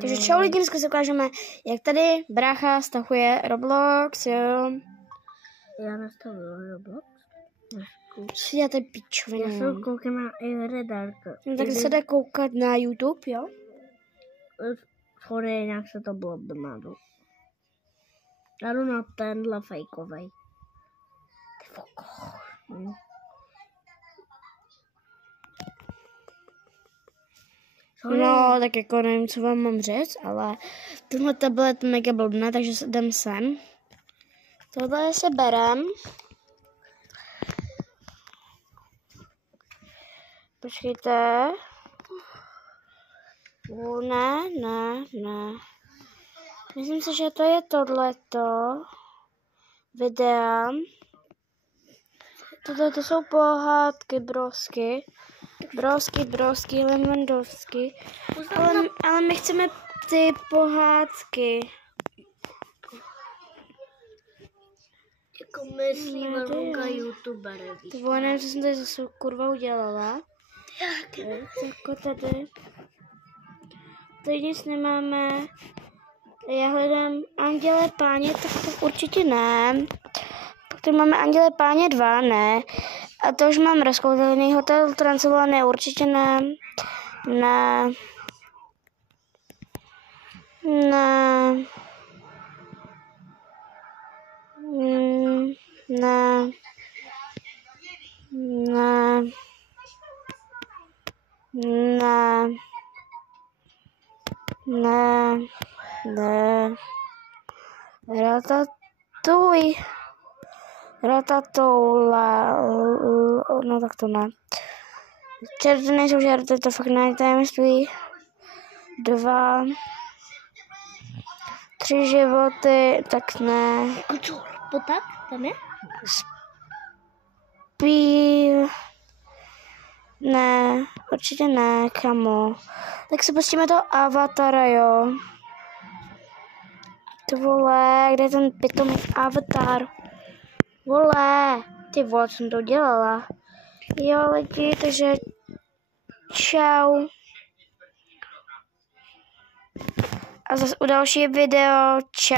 Takže čau lidi, dneska si ukážeme, jak tady brácha stahuje Roblox, jo. Já nastavuju Roblox. Co děláte pičovina? Já se koukám na Redarka. No tak se jde koukat na YouTube, jo. Sorry, nějak se to bylo domadu. Já jdu na tenhle fejkovej. Ty voko. No, tak jako nevím, co vám mám říct, ale tenhle tablet mega blbne, takže jdem sem. Tohle se berem. Počkejte. Ne. Myslím si, že to je tohleto videa. Tohle to jsou pohádky, brosky, Lewandowski. Ale my chceme ty pohádky. Jako myslíme ruka youtubery. Ty vole, nevím, co jsem tady zase kurva udělala. Jako tady. Tady nic nemáme. Já hledám Anděle Páně, tak to určitě ne. Pak tady máme Anděle Páně 2, ne. A to už mám rozkouzelný. Hotel Transylvanie určitě ne. Ne. Ratatouille. No tak to ne. Červené jsou žárty, to fakt ne, tajemství. 2. 3 životy, tak ne. To tak? Tam je? Ne, určitě ne, kamo. Tak se pustíme toho Avatara, jo. Ty vole, kde je ten pitomý Avatar? Vole, ty vole, co jsem to udělala. Jo, lidi, takže čau. A zase u další video, čau.